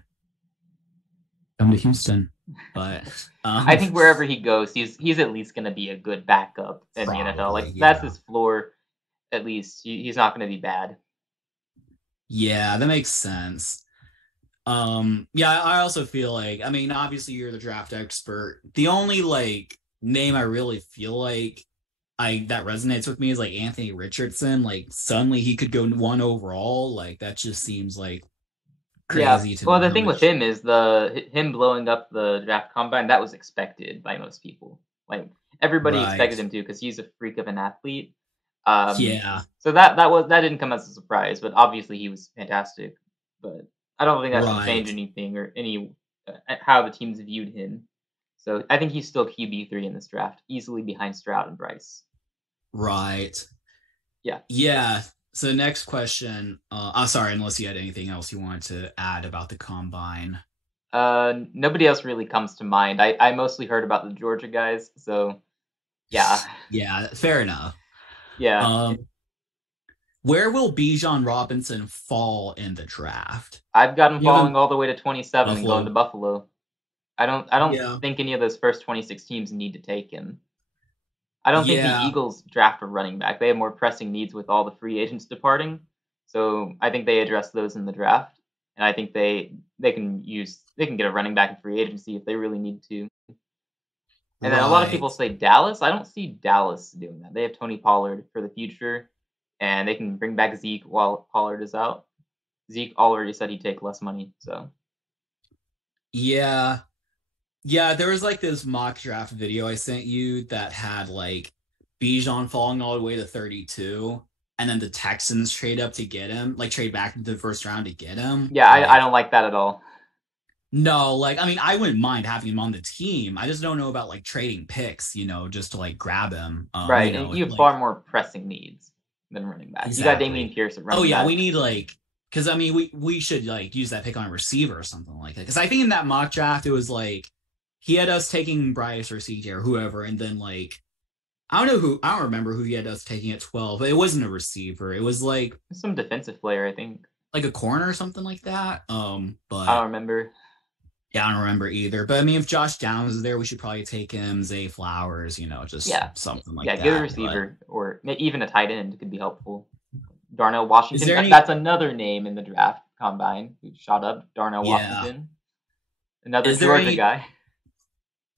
come to Houston. But I think wherever he goes, he's at least going to be a good backup in the NFL. Like that's his floor. At least he's not going to be bad. Yeah, that makes sense. Yeah, I also feel like, I mean, obviously you're the draft expert. The only like name I really feel like that resonates with me is like Anthony Richardson. Like suddenly he could go 1 overall. Like that just seems like crazy to me. Well, the thing with him is him blowing up the draft combine, that was expected by most people. Like everybody Right. expected him to because he's a freak of an athlete. Yeah. So that didn't come as a surprise, but obviously he was fantastic. But I don't think that should change Right. anything or any how the teams viewed him. So I think he's still QB3 in this draft, easily behind Stroud and Bryce. Right. Yeah. Yeah. So next question. Sorry, unless you had anything else you wanted to add about the combine. Nobody else really comes to mind. I mostly heard about the Georgia guys, so yeah. Yeah, fair enough. Yeah. Where will Bijan Robinson fall in the draft? I've got him You have falling him all the way to 27 and going to Buffalo. Buffalo. I don't Yeah. think any of those first 26 teams need to take him. I don't think the Yeah. Eagles draft a running back. They have more pressing needs with all the free agents departing. So I think they address those in the draft. And I think they can get a running back in free agency if they really need to. And then a lot of Right. people say Dallas. I don't see Dallas doing that. They have Tony Pollard for the future, and they can bring back Zeke while Pollard is out. Zeke already said he'd take less money, so Yeah. Yeah, there was like this mock draft video I sent you that had like Bijan falling all the way to 32, and then the Texans trade up to get him, like trade back into the first round to get him. yeah, I Like, don't like that at all. no, like I mean, I wouldn't mind having him on the team. I just don't know about like trading picks, just to like grab him. Right, and you have Like far more pressing needs than running back. You got Dameon exactly. Pierce at Oh running yeah, back. we need like because I mean we should like use that pick on a receiver or something like that. Because I think in that mock draft it was like he had us taking Bryce or CJ or whoever, and then like I don't remember who he had us taking at 12, but it wasn't a receiver. It was Some defensive player, I think. like a corner or something like that. I But don't remember. yeah, I don't remember either. But I mean, if Josh Downs is there, we should probably take him. Zay Flowers, just Yeah, something like yeah, get a that. But receiver or even a tight end could be helpful. Darnell is Washington. there any? That's another name in the draft combine who shot up. Darnell Yeah. Washington, another Is there Georgia any? guy.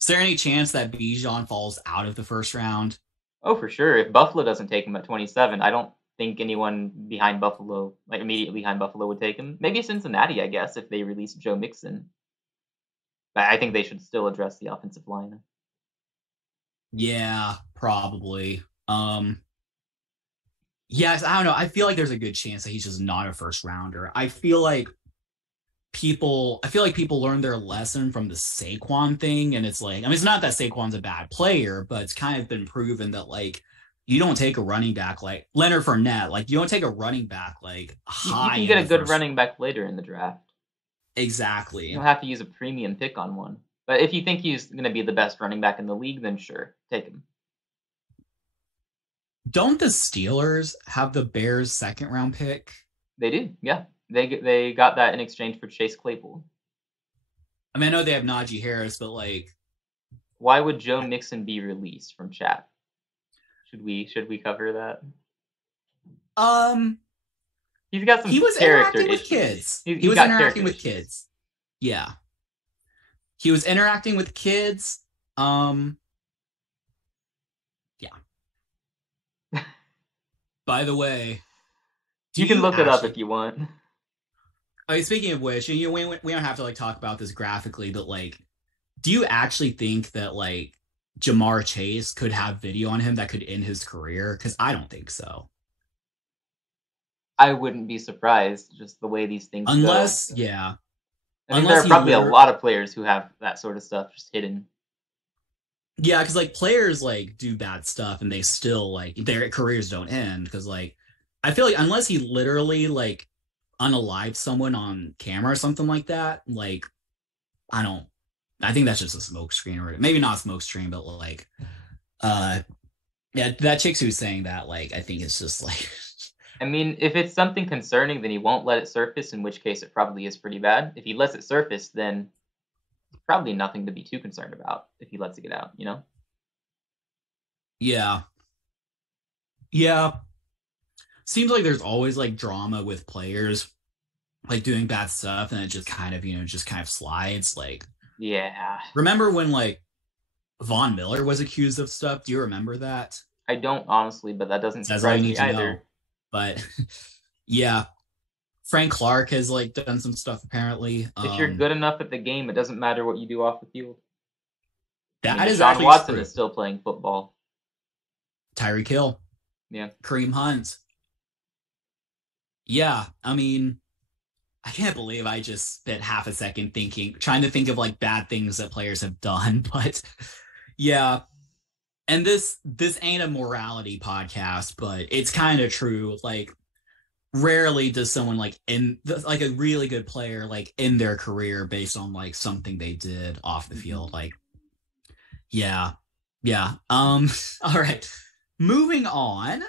Is there any chance that Bijan falls out of the first round? Oh, for sure. If Buffalo doesn't take him at 27, I don't think anyone behind Buffalo, like immediately behind Buffalo, would take him. Maybe Cincinnati, I guess, if they release Joe Mixon. But I think they should still address the offensive line. Yeah, probably. Yes, I don't know. I feel like there's a good chance that he's just not a first rounder. I feel like people learned their lesson from the Saquon thing, and it's like, I mean, it's not that Saquon's a bad player, but it's kind of been proven that like you don't take a running back like Leonard Fournette, like you don't take a running back like You high can in get a the good first. running back later in the draft. You Exactly. don't have to use a premium pick on one. But if you think he's going to be the best running back in the league, then sure, take him. Don't the Steelers have the Bears' second round pick? They do, yeah. They got that in exchange for Chase Claypool. I mean, I know they have Najee Harris, but like, Why would Joe Mixon be released from chat? Should we cover that? um, He's got some he was character interacting with issues. kids. He He's was got interacting character with issues. kids. Yeah, he was interacting with kids. Um, yeah. By the way, do You can you look it up if actually? you want. I mean, speaking of which, we don't have to like talk about this graphically, but like, do you actually think that like Jamar Chase could have video on him that could end his career? Because I don't think so. I wouldn't be surprised, just the way these things go. Unless, yeah, I think there unless are he probably a literally, lot of players who have that sort of stuff just hidden. yeah, because like players like do bad stuff and they still like their careers don't end because like I feel like unless he literally like unalive someone on camera or something like that, like I don't. I think that's just a smoke screen or maybe not a smoke screen, but like uh yeah, that chick who's saying that, like, I think it's just like I mean, if it's something concerning, then he won't let it surface, in which case it probably is pretty bad. If he lets it surface, then it's probably nothing to be too concerned about if he lets it get out, you know? yeah. Yeah. Seems like there's always like drama with players like doing bad stuff and it just kind of, just kind of slides. Like, Yeah. remember when like Von Miller was accused of stuff? Do you remember that? I don't honestly, but that doesn't That's all you surprise need me to either. know. But yeah, Frank Clark has like done some stuff apparently. If you're good enough at the game, it doesn't matter what you do off the field. I mean, That is Deshaun actually Watson true. is still playing football. Tyreek Hill. Yeah. Kareem Hunt. Yeah, I mean, I can't believe I just spent half a second trying to think of like bad things that players have done, but yeah. And this ain't a morality podcast, but it's kind of true. Like, rarely does someone like like a really good player like end their career based on like something they did off the field. Like, yeah, yeah. All right. Moving on.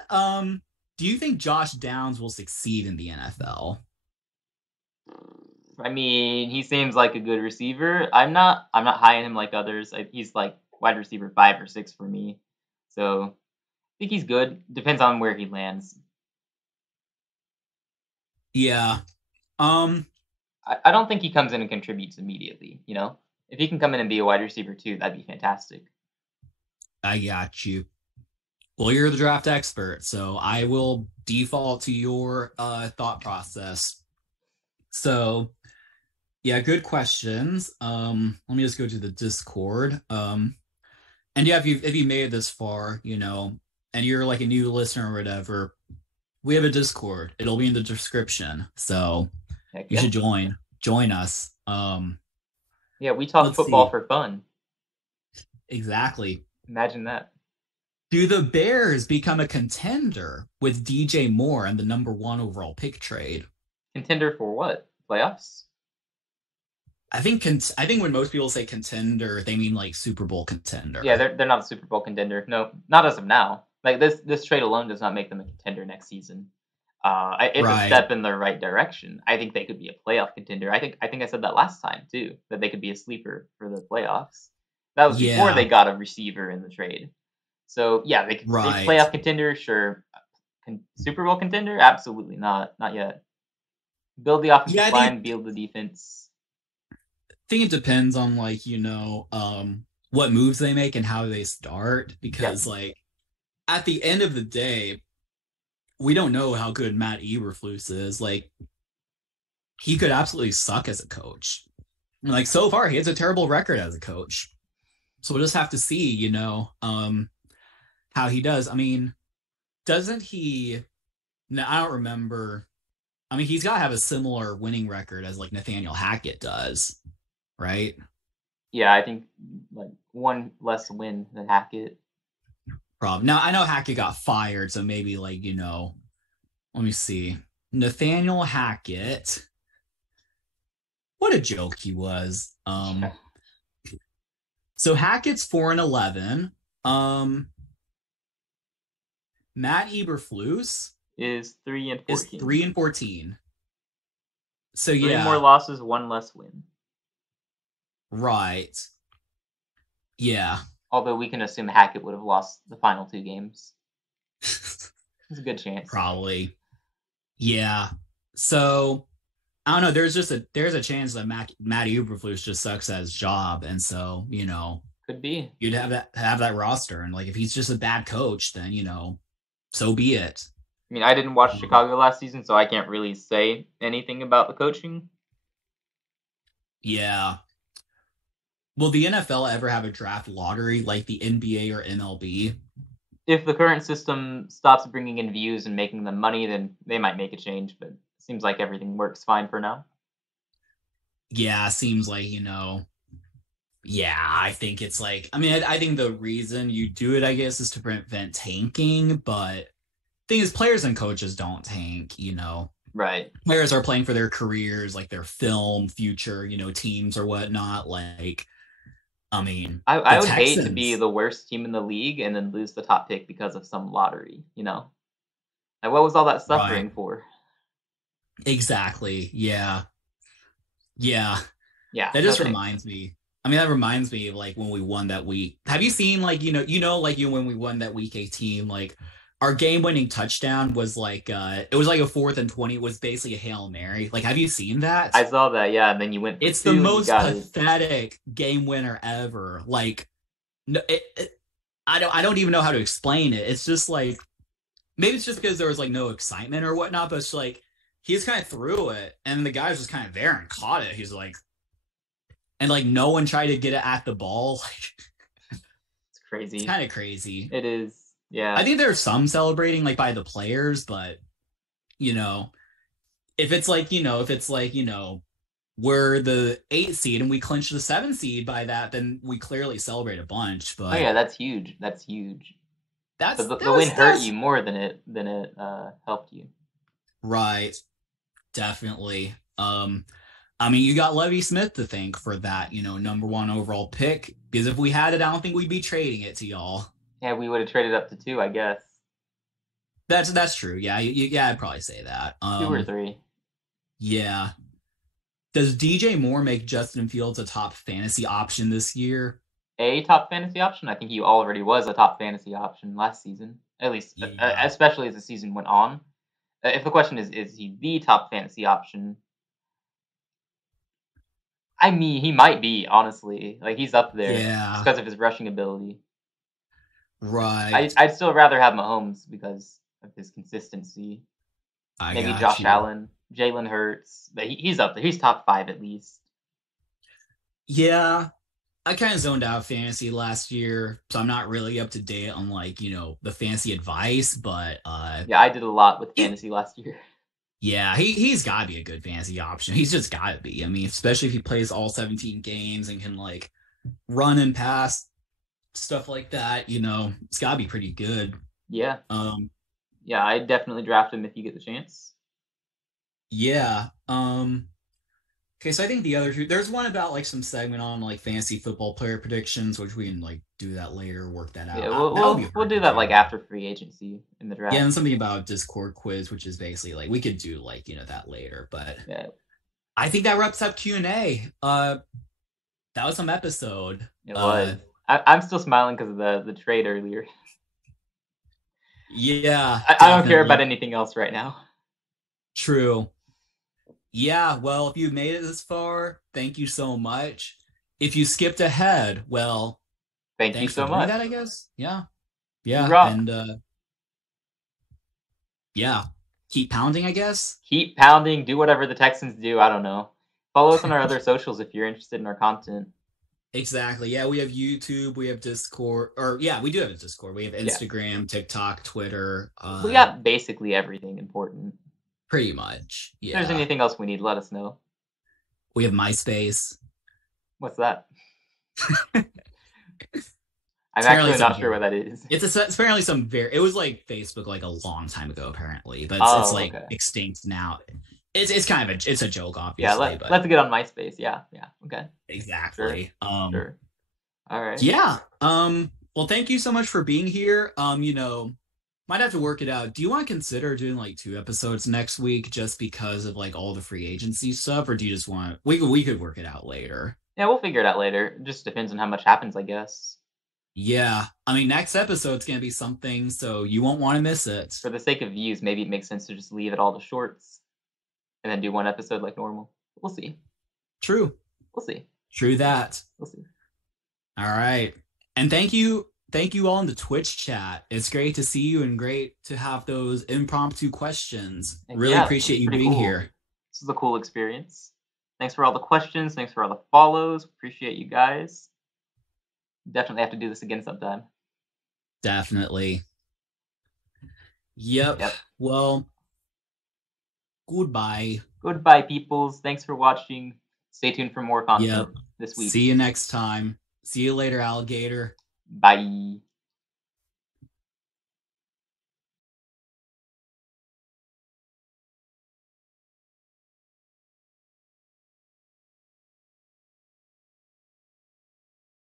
Do you think Josh Downs will succeed in the NFL? I mean, he seems like a good receiver. I'm not high on him like others. He's like wide receiver 5 or 6 for me. So I think he's good. Depends on where he lands. Yeah. Um, I don't think he comes in and contributes immediately. If he can come in and be a wide receiver too, that'd be fantastic. I got you. Well, you're the draft expert, so I will default to your thought process. So, yeah, good questions. Let me just go to the Discord. And yeah, if you made it this far, and you're like a new listener or whatever, we have a Discord. It'll be in the description. So Heck you yeah. should join us. Yeah, we talk football for fun. Exactly. Imagine that. Do the Bears become a contender with DJ Moore and the number 1 overall pick trade? Contender for what? Playoffs? I think when most people say contender, they mean like Super Bowl contender. Yeah, they're not a Super Bowl contender. No, not as of now. Like this trade alone does not make them a contender next season. It's a step in the right direction. I think they could be a playoff contender. I think I said that last time too, that they could be a sleeper for the playoffs. That was before they got a receiver in the trade. So yeah, they playoff contender, sure. Super Bowl contender, absolutely not yet. Build the offensive line, build the defense. I think it depends on like what moves they make and how they start, because like at the end of the day, we don't know how good Matt Eberflus is. Like, he could absolutely suck as a coach. Like, so far, he has a terrible record as a coach. So we'll just have to see, how he does. I mean, doesn't he? No, I don't remember. I mean, he's got to have a similar winning record as like Nathaniel Hackett does, right? Yeah, I think like 1 less win than Hackett. Problem. Now, I know Hackett got fired, so maybe like, let me see. Nathaniel Hackett. What a joke he was. So Hackett's 4-11. Matt Eberflus is 3-14. Is 3-14. So 3 more losses, 1 less win. Right. Yeah. Although we can assume Hackett would have lost the final 2 games. There's a good chance. Probably. Yeah. So I don't know. There's a chance that Matt Eberflus just sucks at his job, and so could be. You'd have that roster, and like if he's just a bad coach, then so be it. I mean, I didn't watch Chicago last season, so I can't really say anything about the coaching. Yeah. Will the NFL ever have a draft lottery like the NBA or MLB? If the current system stops bringing in views and making them money, then they might make a change, but it seems like everything works fine for now. Yeah, seems like, yeah, I think it's like, I mean, I think the reason you do it, I guess, is to prevent tanking, but the thing is, players and coaches don't tank, Right. Players are playing for their careers, like their film future, teams or whatnot. Like, I mean, I would hate to be the worst team in the league and then lose the top pick because of some lottery, Like, what was all that suffering for? Exactly. Yeah. Yeah. Yeah. That just reminds me. I mean, that reminds me of like when we won that week. Have you seen like, when we won that week 18, like our game-winning touchdown was like it was like a 4th and 20. It was basically a Hail Mary. Like, have you seen that? I saw that, yeah. And then you went for It's the most pathetic game winner ever. Like, no, I don't even know how to explain it. It's just like, maybe it's just because there was like no excitement or whatnot, but it's like he just kind of threw it and the guy was just kind of there and caught it. He's like, and like no one tried to get it at the ball. Like, crazy. It's kind of crazy. It is. Yeah. I think there's some celebrating like by the players, but if it's like, we're the 8th seed and we clinch the 7th seed by that, then we clearly celebrate a bunch. But that's huge. That's huge. But the win hurt you more than it helped you. Right. Definitely. I mean, you got Lovie Smith to thank for that, number 1 overall pick. Because if we had it, I don't think we'd be trading it to y'all. Yeah, we would have traded up to 2, I guess. That's true. Yeah, I'd probably say that. 2 or 3. Yeah. Does DJ Moore make Justin Fields a top fantasy option this year? A top fantasy option? I think he already was a top fantasy option last season. At least, especially as the season went on. If the question is he the top fantasy option? I mean, he might be, honestly. Like, he's up there. Yeah. Just because of his rushing ability. Right. I'd still rather have Mahomes because of his consistency. Maybe Josh Allen, Jalen Hurts. But he's up there. He's top 5 at least. Yeah. I kind of zoned out fantasy last year, so I'm not really up to date on the fantasy advice, but yeah, I did a lot with fantasy last year. Yeah, he's got to be a good fantasy option. He's just got to be. I mean, especially if he plays all 17 games and can run and pass, stuff like that, it's got to be pretty good. Yeah. Yeah, I definitely draft him if you get the chance. Yeah. Okay, so I think the other two, there's one about some segment on fantasy football player predictions, which we can do that later, work that out. Yeah, we'll do that after free agency in the draft. Yeah, and something about Discord quiz, which is basically we could do that later. But yeah. I think that wraps up Q&A. That was some episode. It was. I'm still smiling because of the trade earlier. Yeah, I don't care about anything else right now. True. Yeah, well, if you made it this far, thank you so much. If you skipped ahead, well, thank you so much. That, I guess. Yeah. And yeah, keep pounding, I guess. Keep pounding. Do whatever the Texans do. I don't know. Follow us on our other socials if you're interested in our content. Exactly. Yeah, we have YouTube, we have Discord, we do have a Discord. We have Instagram, TikTok, Twitter. We got basically everything important. Pretty much. Yeah. If there's anything else we need, let us know. We have MySpace. What's that? I'm actually not sure what that is. It's apparently it was Facebook a long time ago apparently, but it's extinct now. It's kind of it's a joke, obviously. Yeah, let's get on MySpace. Yeah. Okay. Exactly. Sure. All right. Yeah. Well, thank you so much for being here. Might have to work it out. Do you want to consider doing 2 episodes next week just because of all the free agency stuff, or do you just want we could work it out later? Yeah, we'll figure it out later. It just depends on how much happens, I guess. Yeah, I mean, next episode's gonna be something, so you won't want to miss it. For the sake of views, maybe it makes sense to just leave it all to shorts and then do 1 episode like normal. We'll see. True. We'll see. True that. We'll see. All right, and thank you all in the Twitch chat. It's great to see you and great to have those impromptu questions. Really appreciate you being here. This is a cool experience. Thanks for all the questions. Thanks for all the follows. Appreciate you guys. Definitely have to do this again sometime. Definitely. Yep. Well, goodbye. Goodbye, peoples. Thanks for watching. Stay tuned for more content this week. See you next time. See you later, alligator. Bye.